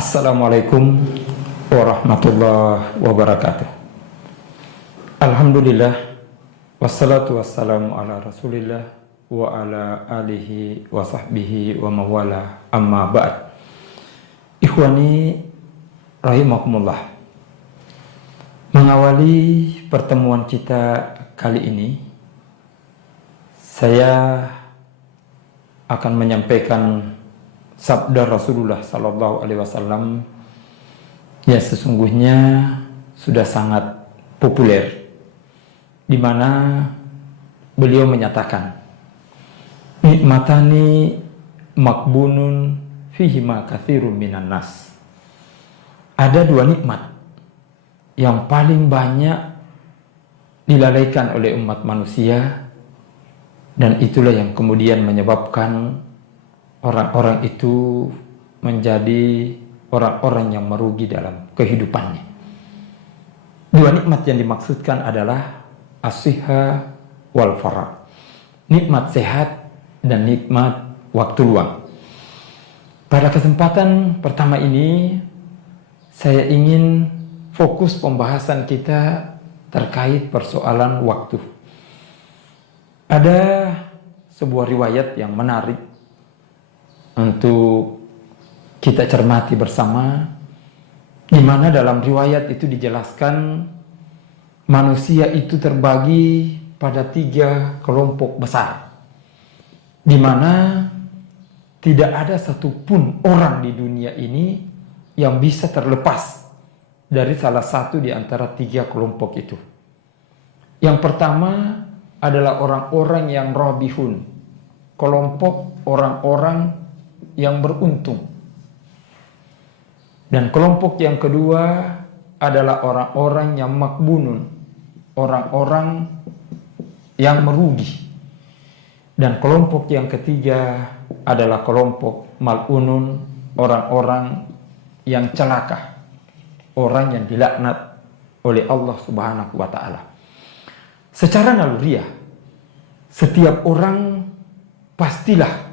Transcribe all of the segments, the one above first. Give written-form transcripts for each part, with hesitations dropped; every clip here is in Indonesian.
Assalamualaikum warahmatullahi wabarakatuh. Alhamdulillah, wassalatu wassalamu ala rasulillah wa ala alihi wa sahbihi wa mawala, amma ba'd. Ikhwani rahimakumullah, mengawali pertemuan kita kali ini, saya akan menyampaikan sabda Rasulullah Sallallahu Alaihi Wasallam yang sesungguhnya sudah sangat populer, di mana beliau menyatakan, nikmatani makbunun fihima katsirun minan nas. Ada dua nikmat yang paling banyak dilalaikan oleh umat manusia, dan itulah yang kemudian menyebabkan orang-orang itu menjadi orang-orang yang merugi dalam kehidupannya. Dua nikmat yang dimaksudkan adalah as-sihha wal faragh. Nikmat sehat dan nikmat waktu luang. Pada kesempatan pertama ini, saya ingin fokus pembahasan kita terkait persoalan waktu. Ada sebuah riwayat yang menarik untuk kita cermati bersama, di mana dalam riwayat itu dijelaskan manusia itu terbagi pada 3 kelompok besar, di mana tidak ada satupun orang di dunia ini yang bisa terlepas dari salah satu di antara 3 kelompok itu. Yang pertama adalah orang-orang yang robihun, kelompok orang-orang yang beruntung. Dan kelompok yang kedua adalah orang-orang yang makbunun, orang-orang yang merugi. Dan kelompok yang ketiga adalah kelompok mal'unun, orang-orang yang celaka, orang yang dilaknat oleh Allah Subhanahu wa ta'ala. Secara naluriah, setiap orang pastilah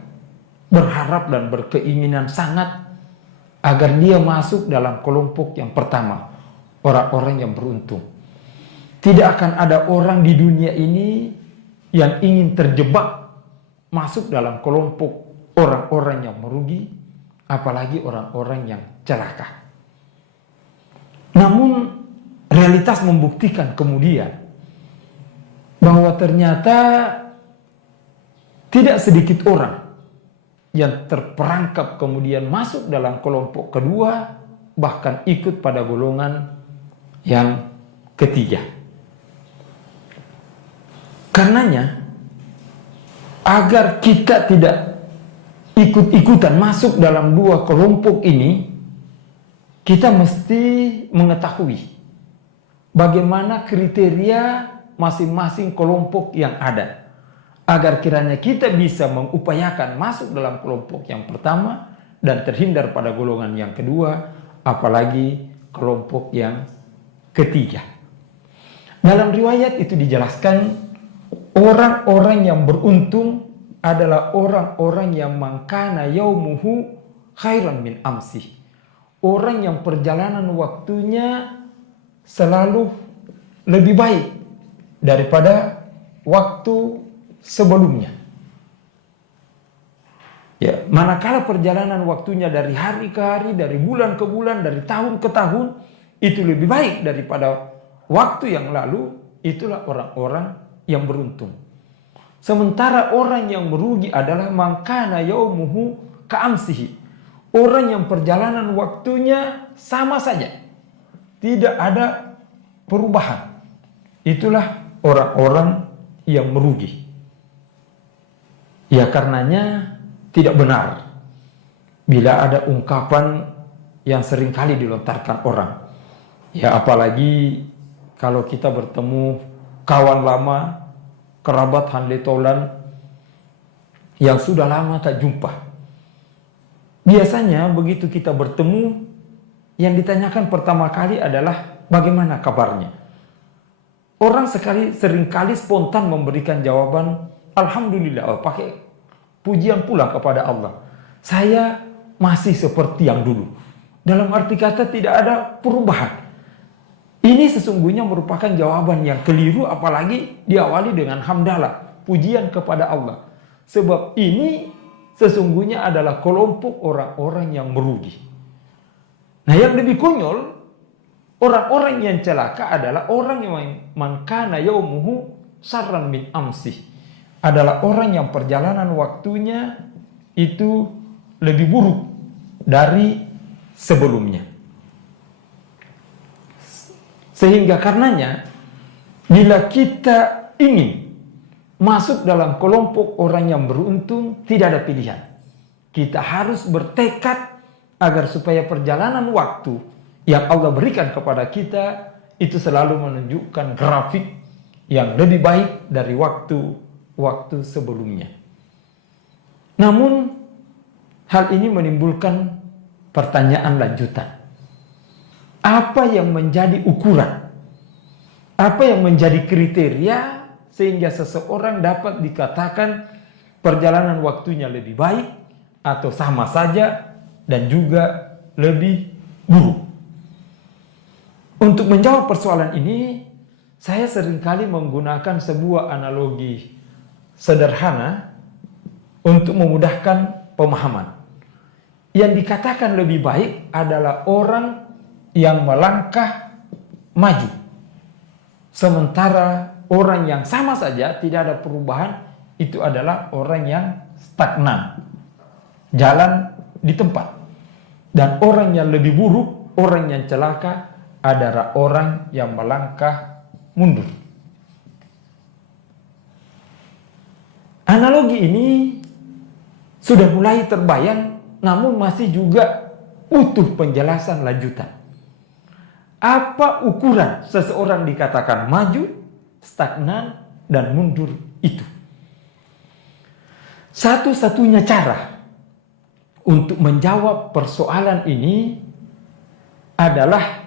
berharap dan berkeinginan sangat agar dia masuk dalam kelompok yang pertama, orang-orang yang beruntung. Tidak akan ada orang di dunia ini yang ingin terjebak masuk dalam kelompok orang-orang yang merugi, apalagi orang-orang yang celaka. Namun realitas membuktikan kemudian bahwa ternyata tidak sedikit orang yang terperangkap kemudian masuk dalam kelompok kedua, bahkan ikut pada golongan yang ketiga. Karenanya, agar kita tidak ikut-ikutan masuk dalam 2 kelompok ini, kita mesti mengetahui bagaimana kriteria masing-masing kelompok yang ada, agar kiranya kita bisa mengupayakan masuk dalam kelompok yang pertama dan terhindar pada golongan yang kedua, apalagi kelompok yang ketiga. Dalam riwayat itu dijelaskan, orang-orang yang beruntung adalah orang-orang yang mangkana yaumuhu khairan min amsi. Orang yang perjalanan waktunya selalu lebih baik daripada waktu sebelumnya. Ya, manakala perjalanan waktunya dari hari ke hari, dari bulan ke bulan, dari tahun ke tahun, itu lebih baik daripada waktu yang lalu, itulah orang-orang yang beruntung. Sementara orang yang merugi adalah mangkana yaumuhu ka'amsihi. Orang yang perjalanan waktunya sama saja, tidak ada perubahan. Itulah orang-orang yang merugi. Ya, karenanya tidak benar bila ada ungkapan yang seringkali dilontarkan orang. Ya, apalagi kalau kita bertemu kawan lama, kerabat handetolan yang sudah lama tak jumpa. Biasanya begitu kita bertemu, yang ditanyakan pertama kali adalah bagaimana kabarnya. Orang seringkali spontan memberikan jawaban, alhamdulillah, pakai pujian pula kepada Allah. Saya masih seperti yang dulu. Dalam arti kata tidak ada perubahan. Ini sesungguhnya merupakan jawaban yang keliru, apalagi diawali dengan hamdalah, pujian kepada Allah. Sebab ini sesungguhnya adalah kelompok orang-orang yang merugi. Nah, yang lebih konyol, orang-orang yang celaka adalah orang yang man kana yaumuhu sarran min amsih. Adalah orang yang perjalanan waktunya itu lebih buruk dari sebelumnya. Sehingga karenanya, bila kita ingin masuk dalam kelompok orang yang beruntung, tidak ada pilihan. Kita harus bertekad agar supaya perjalanan waktu yang Allah berikan kepada kita itu selalu menunjukkan grafik yang lebih baik dari waktu sebelumnya. Namun, hal ini menimbulkan pertanyaan lanjutan. Apa yang menjadi ukuran? Apa yang menjadi kriteria sehingga seseorang dapat dikatakan perjalanan waktunya lebih baik atau sama saja dan juga lebih buruk? Untuk menjawab persoalan ini, saya seringkali menggunakan sebuah analogi sederhana untuk memudahkan pemahaman. Yang dikatakan lebih baik adalah orang yang melangkah maju. Sementara orang yang sama saja tidak ada perubahan, itu adalah orang yang stagnan, jalan di tempat. Dan orang yang lebih buruk, orang yang celaka adalah orang yang melangkah mundur. Analogi ini sudah mulai terbayang, namun masih juga utuh penjelasan lanjutan. Apa ukuran seseorang dikatakan maju, stagnan, dan mundur itu? Satu-satunya cara untuk menjawab persoalan ini adalah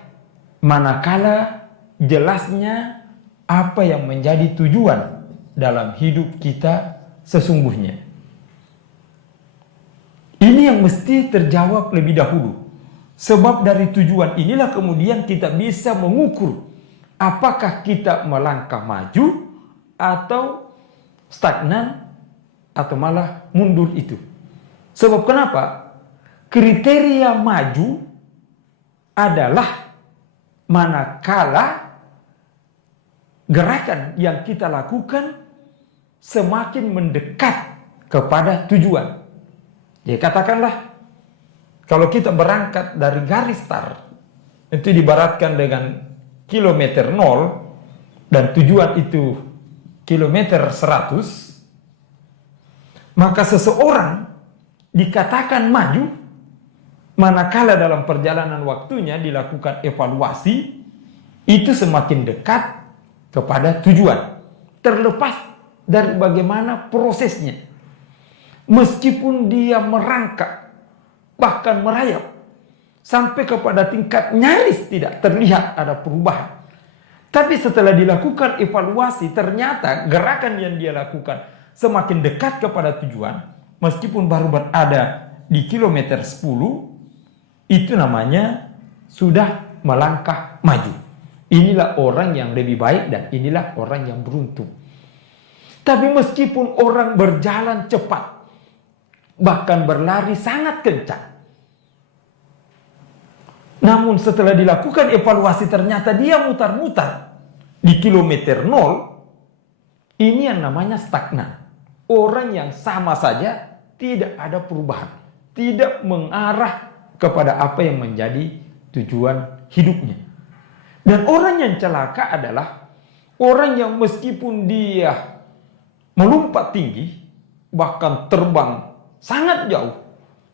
manakala jelasnya apa yang menjadi tujuan dalam hidup kita sesungguhnya. Ini yang mesti terjawab lebih dahulu. Sebab dari tujuan inilah kemudian kita bisa mengukur apakah kita melangkah maju atau stagnan atau malah mundur itu. Sebab kenapa? Kriteria maju adalah manakala gerakan yang kita lakukan semakin mendekat kepada tujuan. Jadi katakanlah kalau kita berangkat dari garis start, itu diibaratkan dengan kilometer 0 dan tujuan itu kilometer 100, maka seseorang dikatakan maju manakala dalam perjalanan waktunya dilakukan evaluasi, itu semakin dekat kepada tujuan. Terlepas dari bagaimana prosesnya. Meskipun dia merangkak, bahkan merayap, sampai kepada tingkat nyaris tidak terlihat ada perubahan. Tapi setelah dilakukan evaluasi, ternyata gerakan yang dia lakukan semakin dekat kepada tujuan, meskipun baru berada di kilometer 10, itu namanya sudah melangkah maju. Inilah orang yang lebih baik dan inilah orang yang beruntung. Tapi meskipun orang berjalan cepat, bahkan berlari sangat kencang, namun setelah dilakukan evaluasi ternyata dia mutar-mutar di kilometer 0, ini yang namanya stagnan. Orang yang sama saja tidak ada perubahan, tidak mengarah kepada apa yang menjadi tujuan hidupnya. Dan orang yang celaka adalah orang yang meskipun dia melompat tinggi, bahkan terbang sangat jauh,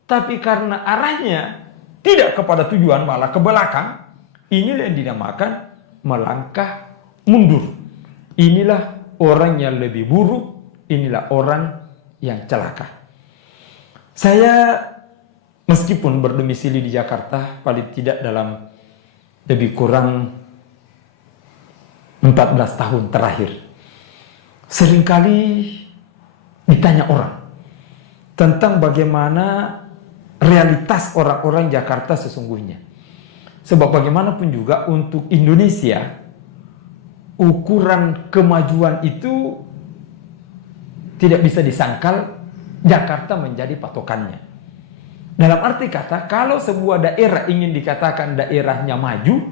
tapi karena arahnya tidak kepada tujuan, malah ke belakang, inilah yang dinamakan melangkah mundur. Inilah orang yang lebih buruk, inilah orang yang celaka. Saya meskipun berdomisili di Jakarta, paling tidak dalam lebih kurang 14 tahun terakhir, seringkali ditanya orang tentang bagaimana realitas orang-orang Jakarta sesungguhnya. Sebab bagaimanapun juga untuk Indonesia, ukuran kemajuan itu tidak bisa disangkal Jakarta menjadi patokannya. Dalam arti kata, kalau sebuah daerah ingin dikatakan daerahnya maju,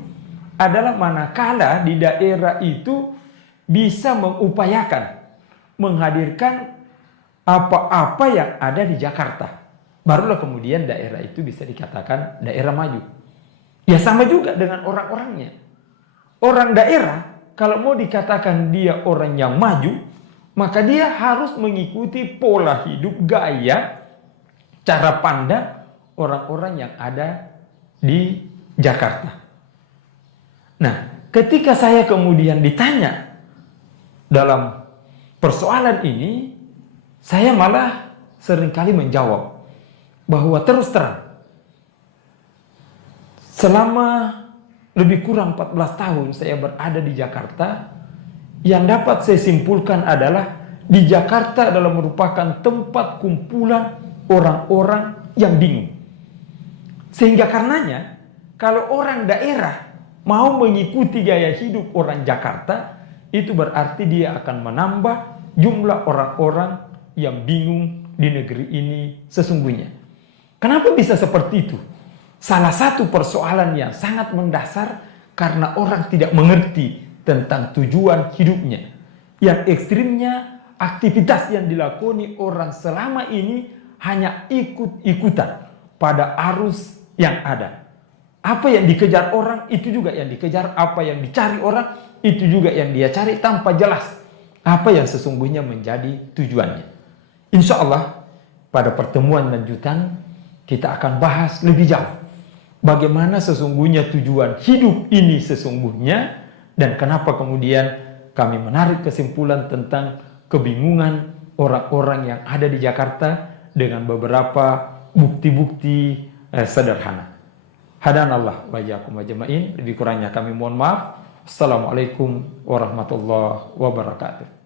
adalah manakala di daerah itu bisa mengupayakan menghadirkan apa-apa yang ada di Jakarta. Barulah kemudian daerah itu bisa dikatakan daerah maju. Ya sama juga dengan orang-orangnya. Orang daerah, kalau mau dikatakan dia orang yang maju, maka dia harus mengikuti pola hidup, gaya, cara pandang orang-orang yang ada di Jakarta. Nah, ketika saya kemudian ditanya dalam persoalan ini, saya malah seringkali menjawab bahwa terus terang, selama lebih kurang 14 tahun saya berada di Jakarta, yang dapat saya simpulkan adalah di Jakarta adalah merupakan tempat kumpulan orang-orang yang bingung. Sehingga karenanya, kalau orang daerah mau mengikuti gaya hidup orang Jakarta, itu berarti dia akan menambah jumlah orang-orang yang bingung di negeri ini sesungguhnya. Kenapa bisa seperti itu? Salah satu persoalan yang sangat mendasar karena orang tidak mengerti tentang tujuan hidupnya. Yang ekstrimnya, aktivitas yang dilakoni orang selama ini hanya ikut-ikutan pada arus yang ada. Apa yang dikejar orang, itu juga yang dikejar. Apa yang dicari orang, itu juga yang dia cari tanpa jelas apa yang sesungguhnya menjadi tujuannya. Insya Allah, pada pertemuan lanjutan, kita akan bahas lebih jauh bagaimana sesungguhnya tujuan hidup ini sesungguhnya, dan kenapa kemudian kami menarik kesimpulan tentang kebingungan orang-orang yang ada di Jakarta dengan beberapa bukti-bukti sederhana. Hadanallah wa iyyakum ajma'in. Lebih kurangnya kami mohon maaf. Assalamualaikum warahmatullahi wabarakatuh.